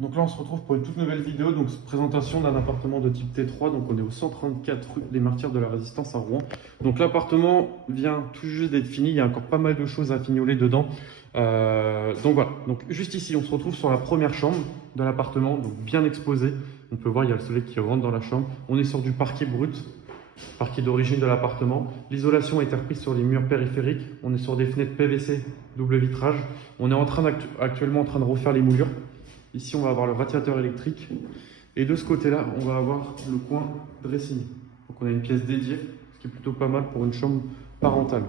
Donc là, on se retrouve pour une toute nouvelle vidéo, donc présentation d'un appartement de type T3. Donc on est au 134 rue des Martyrs de la Résistance à Rouen. Donc l'appartement vient tout juste d'être fini, il y a encore pas mal de choses à fignoler dedans. Donc voilà, donc juste ici, on se retrouve sur la première chambre de l'appartement, donc bien exposée. On peut voir, il y a le soleil qui rentre dans la chambre. On est sur du parquet brut, parquet d'origine de l'appartement. L'isolation a été reprise sur les murs périphériques. On est sur des fenêtres PVC double vitrage. On est actuellement en train de refaire les moulures. Ici, on va avoir le radiateur électrique. Et de ce côté-là, on va avoir le coin dressing. Donc, on a une pièce dédiée, ce qui est plutôt pas mal pour une chambre parentale.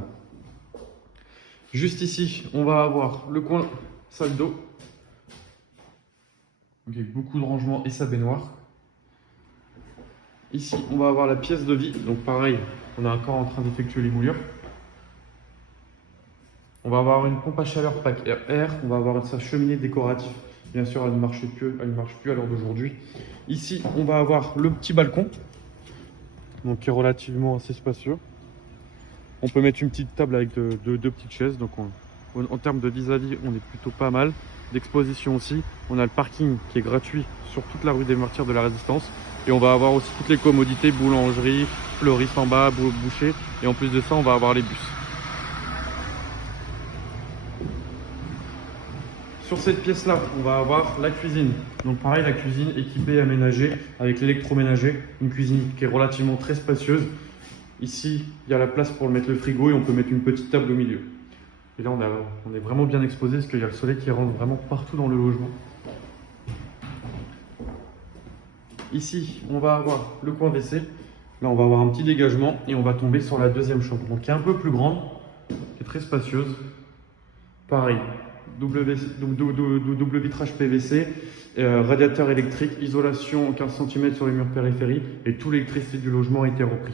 Juste ici, on va avoir le coin salle d'eau. Avec beaucoup de rangements et sa baignoire. Ici, on va avoir la pièce de vie. Donc pareil, on est encore en train d'effectuer les moulures. On va avoir une pompe à chaleur pack air. On va avoir sa cheminée décorative. Bien sûr, elle ne marche plus à l'heure d'aujourd'hui. Ici, on va avoir le petit balcon, donc qui est relativement assez spacieux. On peut mettre une petite table avec deux petites chaises. Donc en termes de vis-à-vis, on est plutôt pas mal. D'exposition aussi. On a le parking qui est gratuit sur toute la rue des Martyrs de la Résistance. Et on va avoir aussi toutes les commodités, boulangerie, fleuriste en bas, boucher. Et en plus de ça, on va avoir les bus. Sur cette pièce-là, on va avoir la cuisine. Donc pareil, la cuisine équipée et aménagée avec l'électroménager. Une cuisine qui est relativement très spacieuse. Ici, il y a la place pour mettre le frigo et on peut mettre une petite table au milieu. Et là, on est vraiment bien exposé parce qu'il y a le soleil qui rentre vraiment partout dans le logement. Ici, on va avoir le coin WC. Là, on va avoir un petit dégagement et on va tomber sur la deuxième chambre. Donc, qui est un peu plus grande, qui est très spacieuse. Pareil. Double vitrage PVC, radiateur électrique, isolation 15 cm sur les murs périphériques et toute l'électricité du logement a été repris.